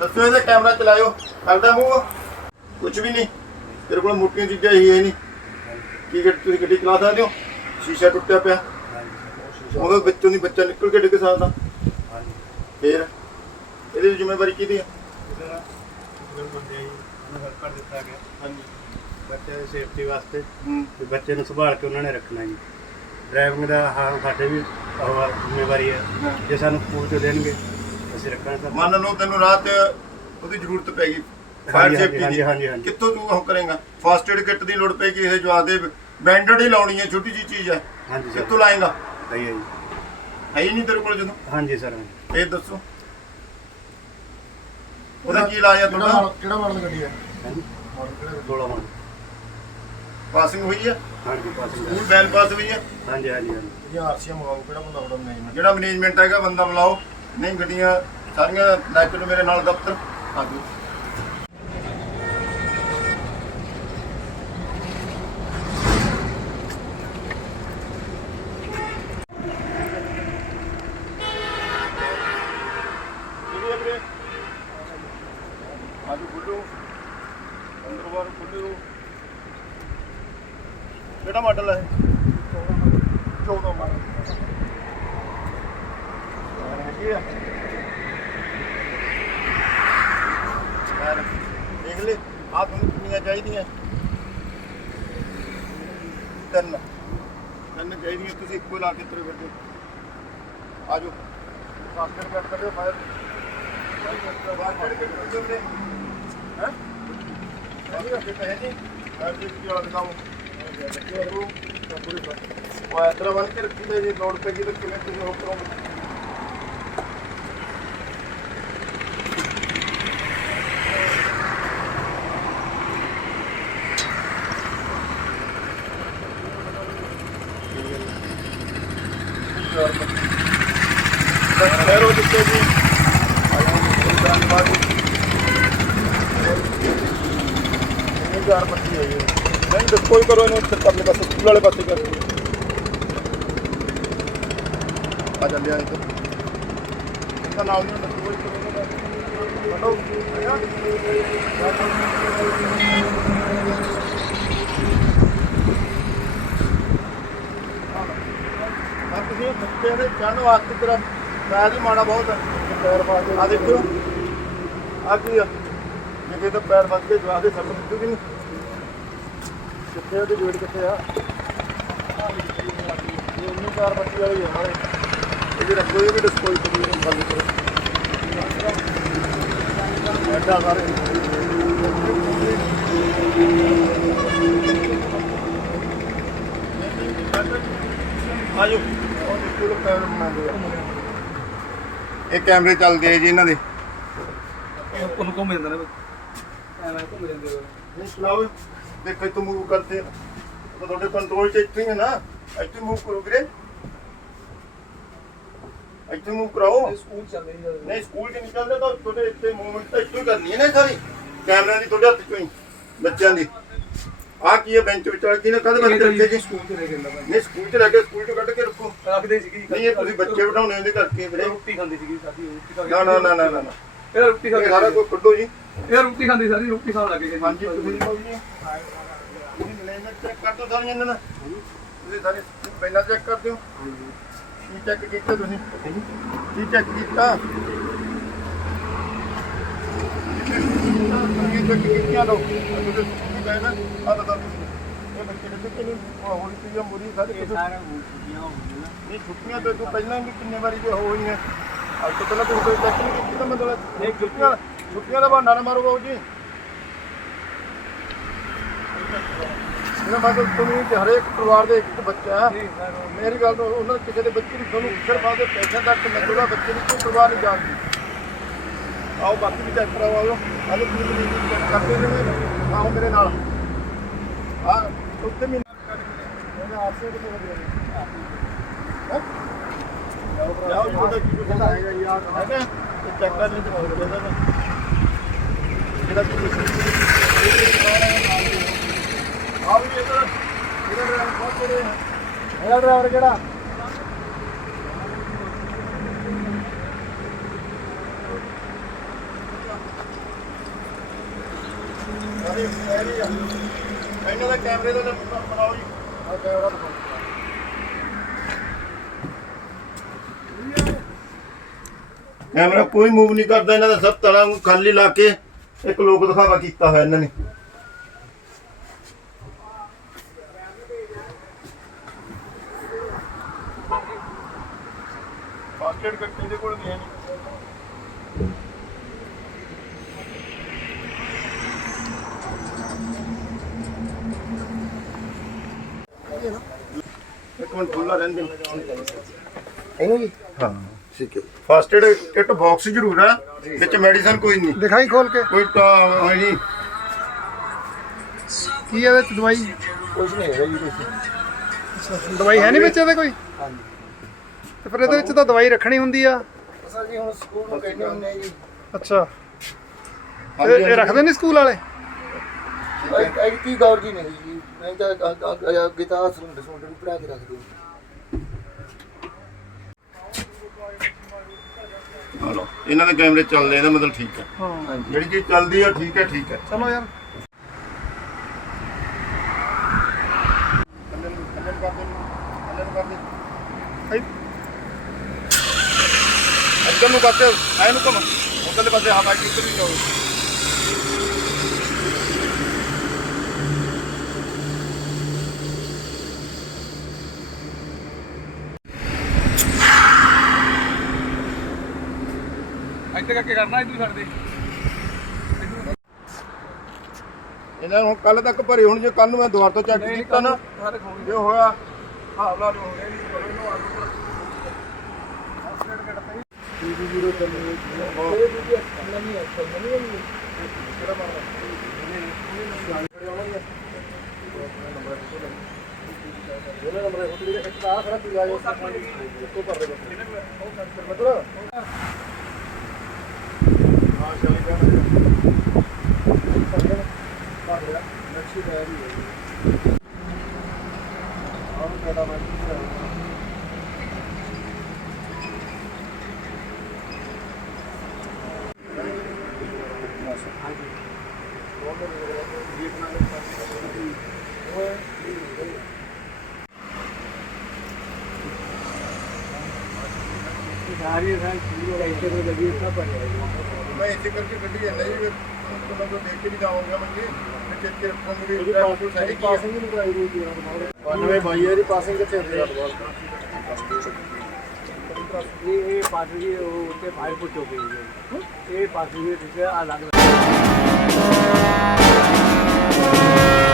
ਦੱਸੋ ਇਹਦਾ ਕੈਮਰਾ ਚਲਾਇਓ। ਕਰਦਾ ਮੂੰਹ ਕੁਝ ਵੀ ਨਹੀਂ। ਤੇਰੇ ਕੋਲ ਮੋਟੀਆਂ ਚੀਜ਼ਾਂ ਹੀ ਹੈ ਨਹੀਂ। ਕੀ ਗੱਡੀ ਤੁਸੀਂ ਗੱਡੀ ਚਲਾ ਸਕਦੇ ਹੋ? ਸ਼ੀਸ਼ਾ ਟੁੱਟਿਆ ਪਿਆ। ਉਹਦੇ ਵਿੱਚੋਂ ਦੀ ਬੱਚਾ ਨਿਕਲ ਕੇ ਡਿੱਗ ਸਕਦਾ। ਫੇਰ? ਇਹਦੀ ਜ਼ਿੰਮੇਵਾਰੀ ਕਿਹਦੀ ਹੈ? ਬੱਚੇ ਦੀ ਸੇਫਟੀ ਵਾਸਤੇ। ਹੂੰ। ਤੇ ਬੱਚੇ ਨੂੰ ਸੰਭਾਲ ਕੇ ਉਹਨਾਂ ਨੇ ਰੱਖਣਾ ਜੀ। ਡਰਾਈਵਿੰਗ ਦਾ ਹਾਂ ਸਾਡੇ ਵੀ ਜ਼ਿੰਮੇਵਾਰੀ ਹੈ। ਜੇ ਸਾਨੂੰ ਸਕੂਲ ਚ ਦੇਣਗੇ। ਅਸੀਂ ਰੱਖਣਾ ਸਰ ਮੰਨ ਲਓ ਤੈਨੂੰ ਰਾਤ ਉਹਦੀ ਜ਼ਰੂਰਤ ਪੈ ਗਈ ਫਾਇਰ ਹਾਂਜੀ, ਸੇਫਟੀ ਹਾਂਜੀ, ਦੀ। ਹਾਂਜੀ, ਹਾਂਜੀ। ਕਿੱਥੋਂ ਤੂੰ ਉਹ ਕਰੇਗਾ? ਫਾਸਟ ਏਡ ਕਿੱਟ ਦੀ ਲੋੜ ਪਏਗੀ ਇਹ ਜਵਾਬ ਦੇ। ਬੈਂਡਡ ਹੀ ਲਾਉਣੀ ਹੈ ਛੋਟੀ ਜੀ ਚੀਜ਼ ਹੈ। ਹਾਂਜੀ ਸਰ ਕਿੱਥੋਂ ਲਾਏਗਾ? ਸਹੀ ਹੈ ਜੀ। ਹੈ ਹੀ ਨਹੀਂ ਤੇਰੇ ਕੋਲ ਜਦੋਂ। ਹਾਂਜੀ ਸਰ ਇਹ ਦੱਸੋ। ਉਹਦਾ ਕੀ ਇਲਾਜ ਹੈ ਕਿਹੜਾ ਤੁਹਾਡਾ? ਮਾਡਲ- ਕਿਹੜਾ ਮਾਡਲ ਗੱਡੀ ਹੈ? ਹਾਂਜੀ। ਮਾਡਲ ਕਿਹੜਾ 16 ਮਨ ਪਾਸਿੰਗ ਹੋਈ ਹੈ? ਹਾਂਜੀ ਪਾਸਿੰਗ ਸਕੂਲ ਬੈਲ ਪਾਸ ਹੋਈ ਹੈ? ਹਾਂਜੀ ਹਾਂਜੀ ਹਾਂਜੀ। ਇਹ ਆਰਸੀਆ ਮੰਗਾਓ ਕਿਹੜਾ ਬੰਦਾ ਬੜਾ ਮੈਨੇਜਮੈਂਟ ਜਿਹੜਾ ਮੈਨੇਜਮੈਂਟ ਹੈਗਾ ਬੰਦਾ ਬੁਲਾਓ। ਨਹੀਂ, ਗੱਡੀਆਂ ਸਾਰੀਆਂ ਲੈ ਚਲੋ ਮੇਰੇ ਨਾਲ ਦਫ਼ਤਰ। ਆ ਜਾਓ ਅੱਜ ਖੁੱਲੋ ਅੰਦਰ ਬਾਹਰ ਖੁੱਲੋ ਕਿਹੜਾ ਮਾਡਲ ਹੈ? 14 ਮਾਡਲ। ਹੈਗੀ ਆ ਦੇਖ ਲੈ ਆ ਤੁਹਾਨੂੰ ਕਿੰਨੀਆਂ ਚਾਹੀਦੀਆਂ? ਤਿੰਨ। ਤਿੰਨ ਚਾਹੀਦੀਆਂ, ਤੁਸੀਂ ਇੱਕੋ ਲਾ ਕੇ ਤੁਰੇ ਫਿਰਦੇ ਆ ਸਾਸਕਰ ਕੱਟ ਕਰਦੇ ਫਾਇਰ। ਬਾਹਰ ਕੱਢ ਕੇ ਤੁਰੇ ਹੈ। ਇਹ ਅੱਗੇ ਹੈ ਨਹੀਂ। ਫਾਇਰ ਸੇਫਟੀ ਵਾਲਾ ਦਿਖਾਓ। ਉਹ ਇਸ ਬਣ ਕੇ ਰੱਖੀ ਤੇ ਜੇ ਲੋਡ ਪੈ ਗਈ ਤਾਂ ਕਿਵੇਂ ਤੁਸੀਂ ਉਹ ਕਰੋਗੇ ਖੈਰੋ ਦਿੱਤੇ ਜੀ ਧੰਨਵਾਦ। ਇਹ ਚਾਰ ਪੱਤੀ ਹੈ ਨਹੀਂ ਦੱਸੋ ਹੀ ਕਰੋ ਇਹਨੂੰ ਉੱਤੇ ਪਰਲੇ ਪਾਸੇ ਸਕੂਲ ਵਾਲੇ ਪਾਸੇ ਕਰ ਆ ਜਾਂਦੇ ਆ ਇੱਥੇ ਇਹਦਾ ਨਾਲ ਨਹੀਂ ਦੱਸੋ ਹੀ ਕਰੋ ਹਟੋ ਆ ਤੁਸੀਂ ਬੱਚੇ ਦੇ ਚੜ੍ਹਨ ਵਾਸਤੇ ਤੇਰਾ ਪੈਰ ਹੀ ਮਾੜਾ ਬਹੁਤ ਹੈ ਪੈਰ ਪਾ ਕੇ ਆ ਦੇਖੋ। ਆ। ਕੀ ਆ? ਜੇ ਕਿਤੇ ਪੈਰ ਫਸ ਕੇ ਜਵਾਬ ਦੇ ਦਿੱਤੀ ਕਿ ਨਹੀਂ? ਕਿੱਥੇ ਉਹਦੀ ਜੋੜ ਕਿੱਥੇ ਆ? ਇਹ ਉਨੀ ਚਾਰ ਬੱਤੀ ਵਾਲੀ ਆ ਨਾਲੇ। ਇਹਦੀ ਰੱਖੋ ਇਹ ਵੀ ਡਿਸਪੋਜ਼ ਕਰੀ ਇਹਨੂੰ ਬੰਦ ਕਰੋ। ਐਡਾ ਸਾਰੇ। ਆਜੋ। ਆ ਇਹ ਕੈਮਰੇ ਚੱਲਦੇ ਆ ਜੀ ਇਹਨਾਂ ਦੇ। ਉਹਨੂੰ ਘੁੰਮ ਜਾਂਦਾ ਨਾ ਐਵੇਂ ਘੁੰਮ ਜਾਂਦੇ ਨਹੀਂ ਚਲਾਓ ਦੇਖੋ ਤੂੰ ਮੂਵ ਕਰਦੇ ਆ। ਉਹ ਤਾਂ ਤੁਹਾਡੇ ਕੰਟਰੋਲ ਚ ਇੱਥੇ ਹੀ ਹੈ ਨਾ। ਇੱਥੇ ਮੂਵ ਕਰੋ ਵੀਰੇ। ਇੱਥੇ ਮੂਵ ਕਰਾਓ। ਸਕੂਲ ਚੱਲ ਰਹੀ ਹੈ ਨਹੀਂ ਸਕੂਲ ਚ ਨਹੀਂ ਚੱਲਦੇ ਤਾਂ ਤੁਹਾਡੇ ਇੱਥੇ ਮੂਵਮੈਂਟ ਤਾਂ ਇੱਥੋਂ ਹੀ ਕਰਨੀ ਹੈ ਨਾ ਸਾਰੀ। ਕੈਮਰਿਆਂ ਦੀ ਤੁਹਾਡੇ ਹੱਥ ਚੋਂ ਹੀ। ਬੱਚਿਆਂ ਦੀ। ਆਹ ਕੀ ਹੈ ਬੈਂਚ ਵਿੱਚ ਆ ਕੀ ਨਾ ਕਦੇ ਬੰਦ ਰੱਖੇ ਜੀ? ਸਕੂਲ ਚ ਲੈ ਜਾਂਦਾ ਮੈਂ ਨਹੀਂ ਸਕੂਲ ਚ ਲੈ ਕੇ ਸਕੂਲ ਚੋਂ ਕੱਢ ਕੇ ਰੱਖੋ। ਰੱਖਦੇ ਸੀਗੀ ਨਹੀਂ ਇਹ ਤੁਸੀਂ ਬੱਚੇ ਬਿਠਾਉਣੇ ਉਹਦੇ ਕਰਕੇ ਵੀਰੇ ਰੋਟੀ ਖਾਂਦੀ ਸੀਗੀ ਸਾਡੀ ਰੋਟੀ ਖਾ ਕੇ ਨਾ ਨਾ ਨਾ ਨਾ ਨਾ। ਇਹ ਰੋਟੀ ਖਾ ਕੇ ਸਾਰਾ ਕੁਝ ਕੱਢੋ ਜੀ। ਇਹ ਰੋਟੀ ਖਾਂਦੀ ਸਾਰੀ ਰੋਟੀ ਖਾਣ ਲੱਗੇ ਹਾਂਜੀ ਤੁਸੀਂ ਜੀ। ਮੈਨੇਜਮੈਂਟ ਚੈੱਕ ਕਰ ਦਿਓ ਸਾਰੀਆਂ ਇਹਨਾਂ ਦਾ ਤੁਸੀਂ ਸਾਰੇ ਪਹਿਲਾਂ ਚੈੱਕ ਕਰ ਦਿਓ। ਕੀ ਚੈੱਕ ਕੀਤਾ ਤੁਸੀਂ? ਕੀ ਚੈੱਕ ਕੀਤਾ? ਕੀ ਚੈੱਕ ਕੀਤਾ ਲੋ ਤੁਸੀਂ ਗਏ ਨਾ ਆ ਤਾਂ ਇਹ ਬੱਚੇ ਦੇ ਕਿ ਨਹੀਂ ਹੋਣੀ ਸੀ ਮੁਰੀ ਸਾਰੇ ਕਿਤੇ ਸਾਰਾ ਛੁੱਟੀਆਂ ਹੋ ਗਈਆਂ ਨਹੀਂ ਛੁੱਟੀਆਂ ਤੋਂ ਤੂੰ ਪਹਿਲਾਂ ਵੀ ਕਿੰਨੇ ਵਾਰੀ ਤੇ ਹੋਈਆਂ ਅੱਜ ਤੋਂ ਪਹਿਲਾਂ ਤੂੰ ਕੋਈ ਚੈੱਕ ਨਹੀਂ ਕੀਤੀ ਤਾਂ ਮਤਲਬ ਇਹ ਛੁੱਟੀਆਂ ਛੁੱਟੀਆਂ ਦਾ ਬਹਾਨਾ ਨਾ ਮਾਰੋ ਬਾਬੂ ਜੀ। ਇਹਦਾ ਮਤਲਬ ਤੁਸੀਂ ਤੇ ਹਰੇਕ ਪਰਿਵਾਰ ਦੇ ਇੱਕ ਬੱਚਾ ਹੈ। ਮੇਰੀ ਗੱਲ ਤੋਂ ਉਹਨਾਂ ਕਿਸੇ ਦੇ ਬੱਚੇ ਨੂੰ ਤੁਹਾਨੂੰ ਸਿਰਫ ਆਪਦੇ ਪੈਸੇ ਤੱਕ ਮਿਲੂਗਾ ਬੱਚੇ ਨੂੰ ਕੋਈ ਪਰਵਾਹ ਨਹੀਂ ਜਾਂਦੀ ਆਓ ਬਾਕੀ ਵੀ ਚੈੱਕ ਕਰਾਓ ਆਓ। ਤੁਸੀਂ ਵੀ ਚੈੱਕ ਕਰਦੇ ਰਹੇ। ਆਓ ਮੇਰੇ ਨਾਲ। ਆ ਉੱਥੇ ਵੀ ਇਹਦਾ ਆਸੇ ਕਿਤੇ ਵਧੀਆ ਨਹੀਂ ਜਾਓ ਉਹਦਾ ਕੀ ਕੁਛ ਹੈਗਾ ਯਾਰ ਹੈਗਾ ਇਹ ਚੈੱਕ ਕਰ ਲਈ ਤੇ ਹੋ ਨਾ ਜਿਹੜਾ ਕੀ ਆ ਵੀ ਇਹਦਾ ਇਹਦਾ ਡਰਾਈਵਰ ਬਹੁਤ ਜਿਹੜੇ ਇਹਦਾ ਡਰਾਈਵਰ ਕਿਹੜਾ ਸਾਰੇ ਸਾਰੇ ਆ ਇਹਨਾਂ ਦਾ ਕੈਮਰੇ ਦਾ ਬਣਾਓ ਜੀ ਆ ਕੈਮਰਾ ਕੈਮਰਾ ਕੋਈ ਮੂਵ ਨਹੀਂ ਕਰਦਾ, ਇਹਨਾਂ ਦਾ ਸਭ ਤਲਾ ਖਾਲੀ ਲਾ ਕੇ ਇੱਕ ਲੋਕ ਦਿਖਾਵਾ ਕੀਤਾ ਹੋਇਆ ਇਹਨਾਂ ਨੇ। ਫਾਸਟਡ ਕੱਟੀ ਦੇ ਕੋਲ ਨਹੀਂ ਹੈ। ਮਿੰਟ ਖੁੱਲਾ ਰਹਿਣ ਦੇ। ਇਹਨੂੰ ਜੀ? ਹਾਂ। ਠੀਕ ਹੈ। ਫਸਟ ਏਡ ਕਿਟ ਬਾਕਸ ਜ਼ਰੂਰ ਆ ਵਿੱਚ ਮੈਡੀਸਨ ਕੋਈ ਨਹੀਂ। ਦਿਖਾਈ ਖੋਲ ਕੇ। ਕੋਈ ਤਾਂ ਹੈ ਨਹੀਂ। ਕੀ ਇਹਦੇ ਚ ਦਵਾਈ? ਕੁਝ ਨਹੀਂ ਹੈਗਾ ਜੀ ਕੁਝ ਦਵਾਈ ਹੈ ਨਹੀਂ ਵਿੱਚ ਇਹਦੇ ਕੋਈ? ਹਾਂਜੀ। ਤੇ ਫਿਰ ਇਹਦੇ ਵਿੱਚ ਤਾਂ ਦਵਾਈ ਰੱਖਣੀ ਹੁੰਦੀ ਆ। ਸਰ ਜੀ ਹੁਣ ਸਕੂਲ ਨੂੰ ਕਹਿੰਦੇ ਹੁੰਦੇ ਆ ਜੀ। ਅੱਛਾ। ਇਹ ਇਹ ਰੱਖਦੇ ਨਹੀਂ ਸਕੂਲ ਵਾਲੇ? ਇਹ ਕੀ ਗੌਰ ਜੀ ਨਹੀਂ ਜੀ। ਨਹੀਂ ਤਾਂ ਅੱਗੇ ਤਾਂ ਸੁਣ ਸੁਣ ਨੂੰ ਪੜਾ ਕੇ ਰੱਖਦੇ ਹਲੋ ਇਹਨਾਂ ਦੇ ਕੈਮਰੇ ਚੱਲਦੇ ਇਹਦਾ ਮਤਲਬ ਠੀਕ ਹੈ। ਹਾਂ ਜਿਹੜੀ ਚੀਜ਼ ਚੱਲਦੀ ਆ ਠੀਕ ਹੈ ਠੀਕ ਹੈ ਚਲੋ ਯਾਰ। ਥੱਲੇ ਨੂੰ ਕਰਦੇ ਐ ਨੂੰ ਘੁੰਮ। ਉਧਰਲੇ ਪਾਸੇ ਹਾਂ ਬਾਈ ਇੱਧਰ ਵੀ ਜਾਓ ਇੱਥੇ ਕਰਕੇ ਕਰਨਾ ਇਦੋਂ ਛੱਡ ਦੇ। ਇਹਨਾਂ ਨੂੰ ਕੱਲ ਤੱਕ ਭਰੇ ਹੁਣ ਜੇ ਕੱਲ ਨੂੰ ਮੈਂ ਦੁਬਾਰਾ ਤੋਂ ਚੈੱਕ ਕੀਤਾ ਨਾ। ਸਾਰੇ ਖਾਉਂਗੇ ਜੇ ਹੋਇਆ ਹਾਵਲਾ ਨਹੀਂ ਹੋ ਗਿਆ ਨਹੀਂ ਕਰੋ ਇਹਨੂੰ ਆਲੂ ਮੈਂ ਇੱਥੇ ਕਰਕੇ ਗੱਡੀ ਹੈ ਨਹੀਂ ਵੀ ਤੁਹਾਨੂੰ ਤੋਂ ਦੇਖ ਕੇ ਵੀ ਜਾਊਂਗਾ ਮੰਗੇ ਮੈਂ ਚੈੱਕ ਕੇ ਰੱਖੂੰਗਾ ਵੀ ਪਾਸਪੋਰਟ ਹੈ ਕੀ ਪਾਸਿੰਗ ਨਹੀਂ ਕਰਾਈ ਗਈ ਜੀ ਨਵੇਂ ਬਾਈ ਇਹਦੀ ਪਾਸਿੰਗ ਕਿੱਥੇ ਹੁੰਦੀ ਆ ਇਹ ਇਹ ਪਾਸੀ ਉਹ ਉੱਤੇ ਫਾਇਰ ਪੁੱਟ ਹੋ ਗਈ ਹੈ ਇਹ ਪਾਸੀ ਵੀ ਠੀਕ ਹੈ ਅਲੱਗ Música